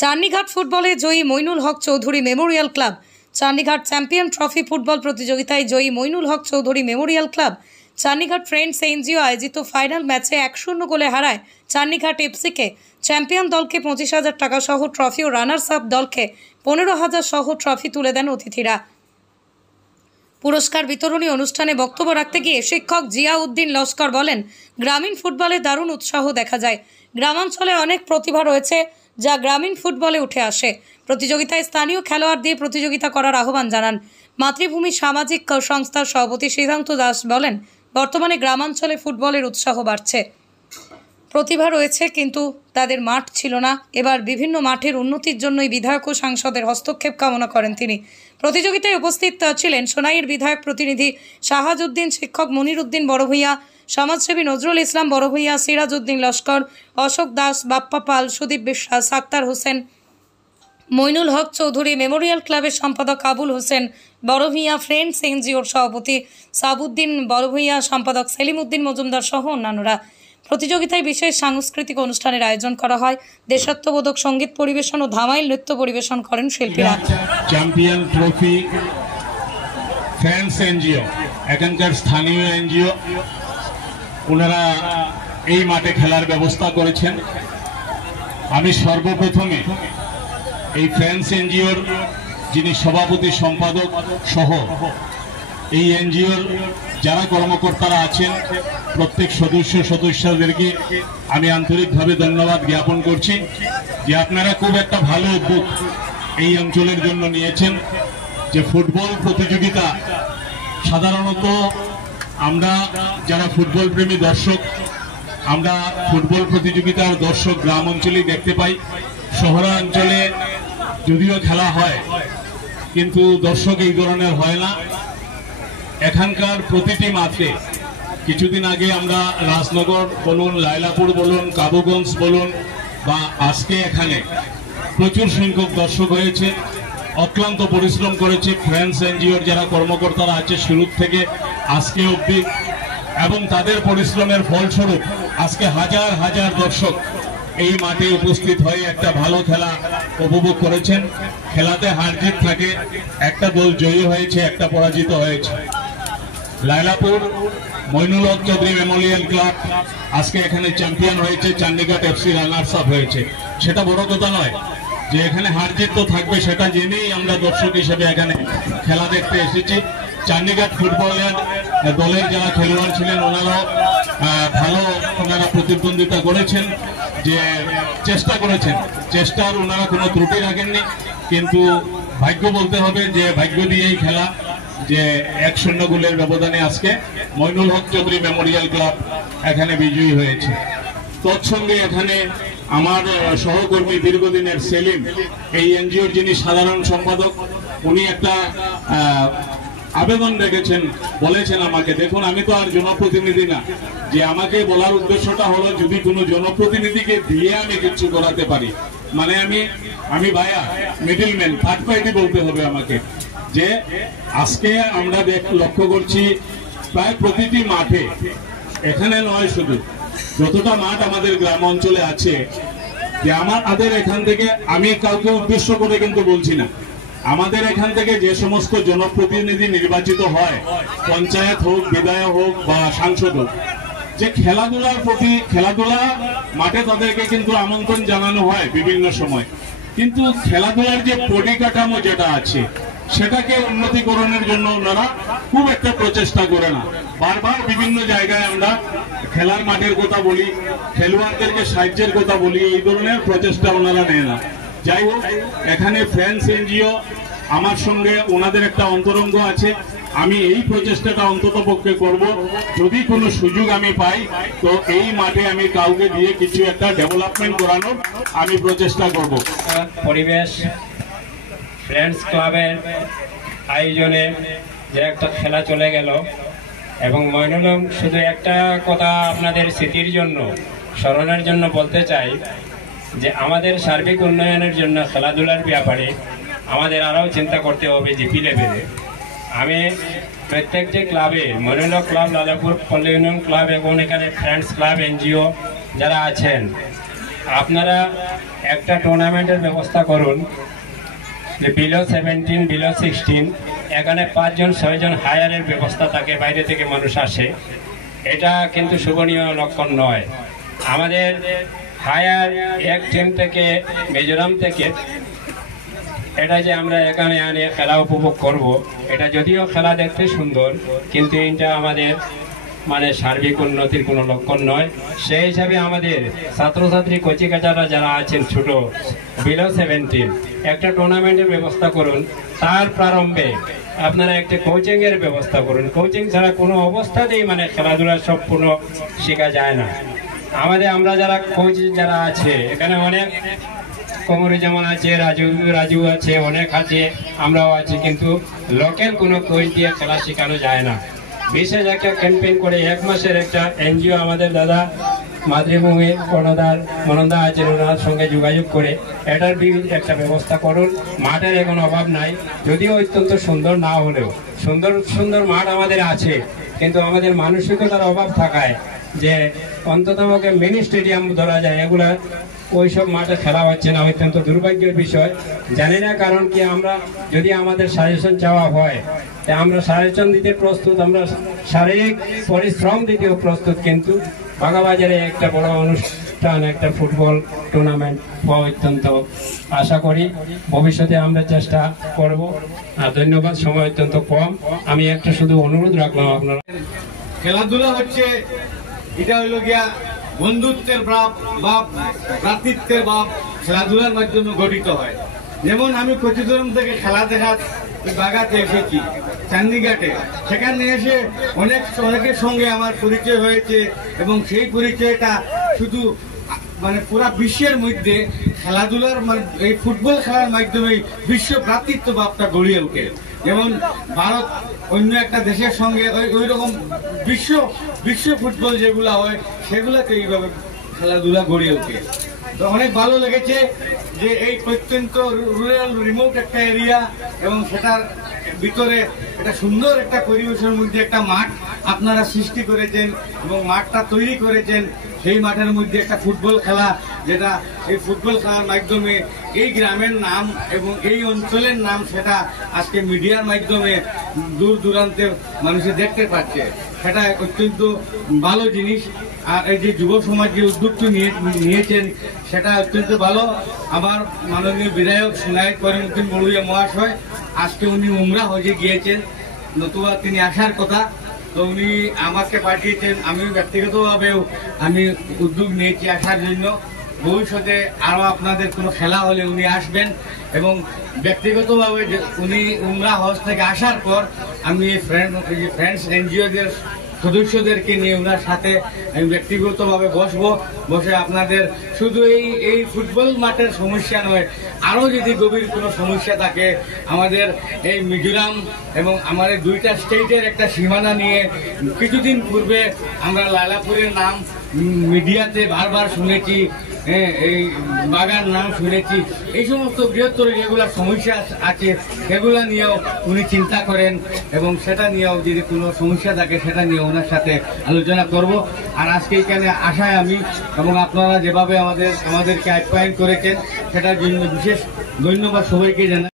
চান্নিঘাট ফুটবলে জয়ী Moinul Haque Chowdhury memorial club. Channighat champion trophy football প্রতিযোগিতায় জয়ী Moinul Haque Chowdhury memorial club Channighat friends NGO আয়োজিত ফাইনাল ম্যাচে 1-0 গোলে হারায় চান্নিঘাট এফসিকে। চ্যাম্পিয়ন দলকে 25,000 টাকা সহ ট্রফি ও রানার্স আপ দলকে 15,000 সহ ট্রফি তুলে দেন অতিথিরা। পুরস্কার বিতরণী অনুষ্ঠানে বক্তব্য রাখতে গিয়ে শিক্ষক জিয়াউদ্দিন লস্কর বলেন, গ্রামীণ ফুটবলে দারুণ উৎসাহ দেখা যায়। গ্রামাঞ্চলে অনেক প্রতিভা রয়েছে যা গ্রামীণ ফুটবলে উঠে আসে। প্রতিযোগিতায় স্থানীয় খেলোয়াড় দিয়ে প্রতিযোগিতা করার আহ্বান জানান। মাতৃভূমি সামাজিক সংস্থার সভাপতি সিদ্ধান্ত দাস বলেন, বর্তমানে গ্রামাঞ্চলে ফুটবলের উৎসাহ বাড়ছে। প্রতিভা রয়েছে কিন্তু তাদের মাঠ ছিল না। এবার বিভিন্ন মাঠের উন্নতির জন্যই বিধায়ক ও সাংসদের হস্তক্ষেপ কামনা করেন তিনি। প্রতিযোগিতায় উপস্থিত ছিলেন সোনাইয়ের বিধায়ক প্রতিনিধি শাহাজউদ্দিন, শিক্ষক মনিরউদ্দিন বড়ভূঁইয়া, সমাজসেবী নজরুল ইসলাম বড়ভূঁইয়া, সিরাজউদ্দিন লস্কর, অশোক দাস, বাপ্পা পাল, সুদীপ বিশ্বাস, আক্তার হোসেন, মইনুল হক চৌধুরী মেমোরিয়াল ক্লাবের সম্পাদক আবুল হোসেন বড়ভূঁইয়া, ফ্রেন্ডস এনজিওর সভাপতি সাবুদ্দিন বড়ভূঁইয়া, সম্পাদক সেলিম উদ্দিন মজুমদার সহ অন্যান্যরা। প্রতিযোগিতায় বিশেষ সাংস্কৃতিক অনুষ্ঠানের আয়োজন করা হয়। দেশাত্মবোধক সঙ্গীত পরিবেশন ও ধামাইল নৃত্য পরিবেশন করেন শিল্পীরা। চ্যাম্পিয়ন ট্রফি ফ্রেন্ডস এনজিও, এখানকার স্থানীয় এনজিও, ওনারা এই মাঠে খেলার ব্যবস্থা করেছেন। আমি সর্বপ্রথমে এই ফ্রেন্ডস এনজিওর যিনি সভাপতি সম্পাদক সহ এই এনজিওর যারা কর্মকর্তারা আছেন প্রত্যেক সদস্যদেরকে আমি আন্তরিকভাবে ধন্যবাদ জ্ঞাপন করছি যে আপনারা খুব একটা ভালো উদ্যোগ এই অঞ্চলের জন্য নিয়েছেন। যে ফুটবল প্রতিযোগিতা সাধারণত আমরা যারা ফুটবল প্রেমী দর্শক, আমরা ফুটবল প্রতিযোগিতার দর্শক গ্রাম অঞ্চলেই দেখতে পাই। শহরাঞ্চলে যদিও খেলা হয় কিন্তু দর্শক এই ধরনের হয় না। এখানকার প্রতিটি মাঠে কিছুদিন আগে আমরা রাজনগর বলুন, লাইলাপুর বলুন, কাবুগঞ্জ বলুন বা আজকে এখানে প্রচুর সংখ্যক দর্শক হয়েছে। অক্লান্ত পরিশ্রম করেছে ফ্রেন্ডস এনজিওর যারা কর্মকর্তারা আছে শুরু থেকে আজকে অবধি, এবং তাদের পরিশ্রমের ফলস্বরূপ আজকে হাজার হাজার দর্শক এই মাঠে উপস্থিত হয়ে একটা ভালো খেলা উপভোগ করেছেন। খেলাতে হার জিত থাকে, একটা দল জয়ী হয়েছে, একটা পরাজিত হয়েছে। লাইলাপুর মইনুল হক চৌধুরী মেমোরিয়াল ক্লাব আজকে এখানে চ্যাম্পিয়ন হয়েছে, চান্নিঘাট এফসি রানার্স আপ হয়েছে। সেটা বড় কথা নয়, যে এখানে হার জিত তো থাকবে সেটা জেনেই আমরা দর্শক হিসেবে এখানে খেলা দেখতে এসেছি। চান্নিঘাট ফুটবলের দলের যারা খেলোয়াড় ছিলেন ওনারাও ভালো প্রতিদ্বন্দ্বিতা করেছেন, যে চেষ্টা করেছেন, চেষ্টার ওনারা কোনো ত্রুটি রাখেননি। কিন্তু ভাগ্য বলতে হবে যে ভাগ্য দিয়েই খেলা, যে 1-0 গোলের ব্যবধানে আজকে মইনুল হক চৌধুরী মেমোরিয়াল ক্লাব এখানে বিজয়ী হয়েছে। তৎসঙ্গে এখানে আমার সহকর্মী দীর্ঘদিনের সেলিম, এই এনজিওর যিনি সাধারণ সম্পাদক, উনি একটা আবেদন রেখেছেন, বলেছেন আমাকে, দেখুন আমি তো আর জনপ্রতিনিধি না, যে আমাকে বলার উদ্দেশ্যটা হলো যদি কোনো জনপ্রতিনিধিকে দিয়ে আমি কিছু করাতে পারি, মানে আমি ভাইয়া মিডলম্যান, থার্ড পার্টি বলতে হবে আমাকে। যে আজকে আমরা লক্ষ্য করছি প্রায় প্রতিটি মাঠে, এখানে নয় শুধু, যতটা মাঠ আমাদের গ্রাম অঞ্চলে আছে, যে আমাদের এখান থেকে, আমি কাউকে উদ্দেশ্য করে কিন্তু বলছি না, আমাদের এখান থেকে যে সমস্ত জনপ্রতিনিধি নির্বাচিত হয়, পঞ্চায়েত হোক, বিধায়ক হোক বা সাংসদ হোক, যে খেলাধুলার প্রতি, খেলাধুলা মাঠে তাদেরকে কিন্তু আমন্ত্রণ জানানো হয় বিভিন্ন সময়, কিন্তু খেলাধুলার যে পরিকাঠামো যেটা আছে সেটাকে উন্নতিকরণের জন্য ওনারা খুব একটা প্রচেষ্টা করে না। বারবার বিভিন্ন জায়গায় আমরা খেলার মাঠের কথা বলি, খেলোয়াড়দেরকে সাহায্যের কথা বলি, এই ধরনের প্রচেষ্টা ওনারা নেয় না। যাই হোক, এখানে ফ্রেন্ডস এনজিও আমার সঙ্গে ওনাদের একটা অন্তরঙ্গ আছে। আমি এই প্রচেষ্টাটা অন্তত পক্ষে করব, যদি কোনো সুযোগ আমি পাই তো এই মাঠে আমি কাউকে দিয়ে কিছু একটা ডেভেলপমেন্ট করানোর আমি প্রচেষ্টা করব। পরিবেশ ফ্রেন্ডস ক্লাবের আয়োজনে যে একটা খেলা চলে গেল, এবং মইনুল হক, শুধু একটা কথা আপনাদের স্মৃতির জন্য, স্মরণের জন্য বলতে চাই যে আমাদের সার্বিক উন্নয়নের জন্য খেলাধুলার ব্যাপারে আমাদের আরও চিন্তা করতে হবে জিপি লেভেলে। আমি প্রত্যেক যে ক্লাবে, মইনুল হক ক্লাব, লালাপুর পল্লী ইউনিয়ন ক্লাব এবং এখানে ফ্রেন্ডস ক্লাব এনজিও যারা আছেন, আপনারা একটা টুর্নামেন্টের ব্যবস্থা করুন, যে বিলো 17, বিলো 16, এখানে 5 জন 6 জন হায়ারের ব্যবস্থা থাকে, বাইরে থেকে মানুষ আসে। এটা কিন্তু শোভনীয় লক্ষণ নয়। আমাদের হায়ার এক টিম থেকে, মিজোরাম থেকে, এটা যে আমরা এখানে আনে খেলা উপভোগ করব, এটা যদিও খেলা দেখতে সুন্দর, কিন্তু এটা আমাদের মানে সার্বিক উন্নতির কোনো লক্ষণ নয়। সেই হিসাবে আমাদের ছাত্রছাত্রী কচিকাচারা যারা আছেন ছোট, বিলো 17, একটা টুর্নামেন্টের ব্যবস্থা করুন। তার প্রারম্ভে আপনারা একটা কোচিংয়ের ব্যবস্থা করুন। কোচিং ছাড়া কোনো অবস্থাতেই মানে খেলাধুলা সম্পূর্ণ শেখা যায় না। আমরা যারা কোচ যারা আছে এখানে, অনেক কোমরে যেমন আছে, রাজু আছে, অনেক আছে, আমরাও আছি, কিন্তু লোকের কোনো কোচ দিয়ে খেলা শেখানো যায় না। বিশেষ একটা ক্যাম্পেইন করে 1 মাসের একটা এনজিও আমাদের দাদা মাতৃভূমি মনন্দা আছেন, ওনার সঙ্গে যোগাযোগ করে এটার একটা ব্যবস্থা করুন। মাঠের এখন অভাব নাই, যদিও অত্যন্ত সুন্দর না হলেও সুন্দর সুন্দর মাঠ আমাদের আছে, কিন্তু আমাদের মানসিকতার অভাব থাকায় যে অন্তত মিনি স্টেডিয়াম ধরা যায়, এগুলা ওইসব মাঠে খেলা হচ্ছে না, অত্যন্ত দুর্ভাগ্যের বিষয়। জানি না কারণ কি। আমরা যদি আমাদের সাজেশন চাওয়া হয়, আমরা সাজেশন দিতে প্রস্তুত, আমরা শারীরিক পরিশ্রম দিতেও প্রস্তুত, কিন্তু বাগাবাজারে একটা বড় অনুষ্ঠান, একটা ফুটবল টুর্নামেন্ট হওয়া অত্যন্ত আশা করি। ভবিষ্যতে আমরা চেষ্টা করব। আর ধন্যবাদ, সময় অত্যন্ত কম। আমি একটা শুধু অনুরোধ রাখলাম আপনারা। খেলাধুলা হচ্ছে, এটা হইল গিয়া বন্ধুত্বের ভাব বা ভ্রাতৃত্বের ভাব খেলাধুলার মাধ্যমে গঠিত হয়। যেমন আমি কচিদরম থেকে খেলা দেখা বাগাতে এসেছি, চান্দিঘাটে। সেখানে এসে অনেকের সঙ্গে আমার পরিচয় হয়েছে, এবং সেই পরিচয়টা শুধু মানে পুরা বিশ্বের মধ্যে খেলাধুলার এই ফুটবল খেলার মাধ্যমে বিশ্ব ভ্রাতৃত্ব ভাবটা গড়িয়ে ওঠে। যেমন ভারত অন্য একটা দেশের সঙ্গে ওই রকম বিশ্ব ফুটবল যেগুলা হয়, সেগুলাতে এইভাবে খেলাধুলা গড়িয়ে ওঠে। তো অনেক ভালো লেগেছে যে এই প্রত্যন্ত রুরাল রিমোট একটা এরিয়া, এবং সেটার ভিতরে একটা সুন্দর একটা পরিবেশের মধ্যে একটা মাঠ আপনারা সৃষ্টি করেছেন, এবং মাঠটা তৈরি করেছেন। সেই মাঠের মধ্যে একটা ফুটবল খেলা, যেটা এই ফুটবল খেলার মাধ্যমে এই গ্রামের নাম এবং এই অঞ্চলের নাম সেটা আজকে মিডিয়ার মাধ্যমে দূর দূরান্তে মানুষে দেখতে পাচ্ছে। সেটা অত্যন্ত ভালো জিনিস। আর এই যে যুব সমাজ যে উদ্যোগটি নিয়েছেন, সেটা অত্যন্ত ভালো। আমার মাননীয় বিধায়ক সুনায়ক করিমউদ্দিন বড়ুয়া মহাশয় আজকে উনি উমরা হজে গিয়েছেন, নতুবা তিনি আসার কথা, তো উনি আমাকে পাঠিয়েছেন। আমি ব্যক্তিগতভাবেও আমি উদ্যোগ নিয়েছি আসার জন্য। ভবিষ্যতে আরো আপনাদের কোনো খেলা হলে উনি আসবেন, এবং ব্যক্তিগতভাবে উনি উমরা হজ থেকে আসার পর আমি ফ্রেন্ডস এনজিওদের সদস্যদেরকে নিয়ে ওনার সাথে আমি ব্যক্তিগতভাবে বসে আপনাদের শুধু এই ফুটবল মাঠের সমস্যা নয়, আরও যদি গভীর কোনো সমস্যা থাকে, আমাদের এই মিজোরাম এবং আমাদের 2টা স্টেটের একটা সীমানা নিয়ে কিছুদিন পূর্বে আমরা লালাপুরের নাম মিডিয়াতে বারবার শুনেছি, এই বাগান নাম শুনেছি। এই সমস্ত বৃহত্তর যেগুলো সমস্যা আছে সেগুলো নিয়েও উনি চিন্তা করেন, এবং সেটা নিয়েও যদি কোনো সমস্যা থাকে সেটা নিয়ে ওনার সাথে আলোচনা করব। আর আজকে এখানে আসায় আমি, এবং আপনারা যেভাবে আমাদেরকে আপ্যায়ন করেছেন সেটার জন্য বিশেষ ধন্যবাদ সবাইকে জানাই।